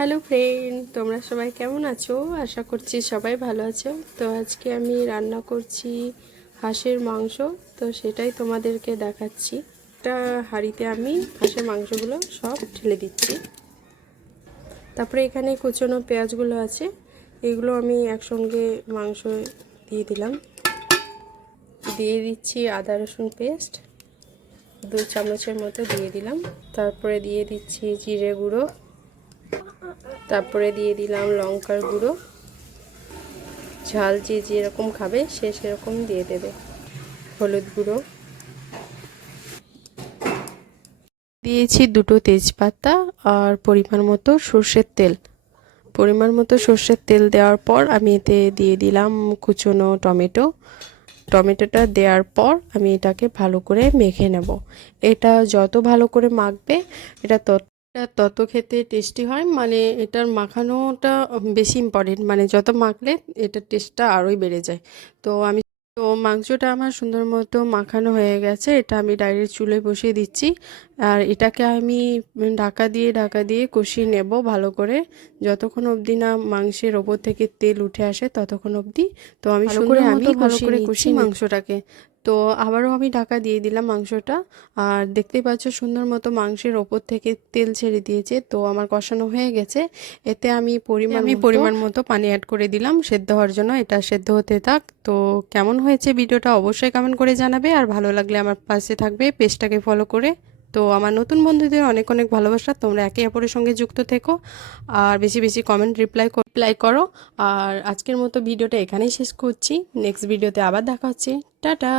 Hello friend, তোমরা সবাই কেমন আছো? আশা করছি সবাই ভালো আছো। তো আজকে আমি রান্না করছি হাঁসের মাংস। তো সেটাই তোমাদেরকে দেখাচ্ছি। একটা হাঁড়িতে আমি হাঁসের মাংসগুলো সব ঢেলে দিচ্ছি। তারপরে এখানে কুচনো পেঁয়াজগুলো আছে, এগুলো আমি একসঙ্গে মাংস দিয়ে দিলাম। দিয়ে দিচ্ছি আদা রসুন পেস্ট 2 চামচের মতো দিয়ে দিলাম। তারপরে দিয়ে দিচ্ছি জিরে গুঁড়ো, তারপরে দিয়ে দিলাম লঙ্কার গুঁড়ো। ঝাল যে যেরকম খাবে সে সেরকম দিয়ে দেবে। হলুদ গুঁড়ো দিয়েছি, 2টো তেজপাতা আর পরিমাণ মতো সর্ষের তেল দেওয়ার পর আমি এতে দিয়ে দিলাম কুচনো টমেটোটা দেওয়ার পর আমি এটাকে ভালো করে মেখে নেব। এটা যত ভালো করে মাখবে এটা তত খেতে টেস্টি হয়। মানে এটার মাখানোটা বেশি ইম্পর্টেন্ট, মানে যত মাখলে এটার টেস্টটা আরোই বেড়ে যায়। তো মাংসটা আমার সুন্দর মতো মাখানো হয়ে গেছে, এটা আমি ডাইরেক্ট চুলায় বসিয়ে দিচ্ছি। আর এটাকে আমি ঢাকা দিয়ে কষিয়ে নেব ভালো করে, যতক্ষণ অবধি না মাংসের ওপর থেকে তেল উঠে আসে ততক্ষণ অবধি। তো আমি ভালো করে কষিয়ে মাংসটাকে। তো আবারও আমি ঢাকা দিয়ে দিলাম মাংসটা। আর দেখতেই পাচ্ছ সুন্দর মতো মাংসের ওপর থেকে তেল ছেড়ে দিয়েছে। তো আমার কষানো হয়ে গেছে। এতে আমি পরিমাণ মতো পানি অ্যাড করে দিলাম সেদ্ধ হওয়ার জন্য। এটা সেদ্ধ হতে থাক। তো কেমন হয়েছে ভিডিওটা অবশ্যই কমেন্ট করে জানাবে, আর ভালো লাগলে আমার পাশে থাকবে, পেজটাকে ফলো করে। তো আমার নতুন বন্ধুদের অনেক অনেক ভালোবাসা, তোমরা একে অপরের সঙ্গে যুক্ত থেকো আর বেশি বেশি কমেন্ট রিপ্লাই করো। আর আজকের মতো ভিডিওটা এখানেই শেষ করছি। নেক্সট ভিডিওতে আবার দেখা হচ্ছে। টাটা।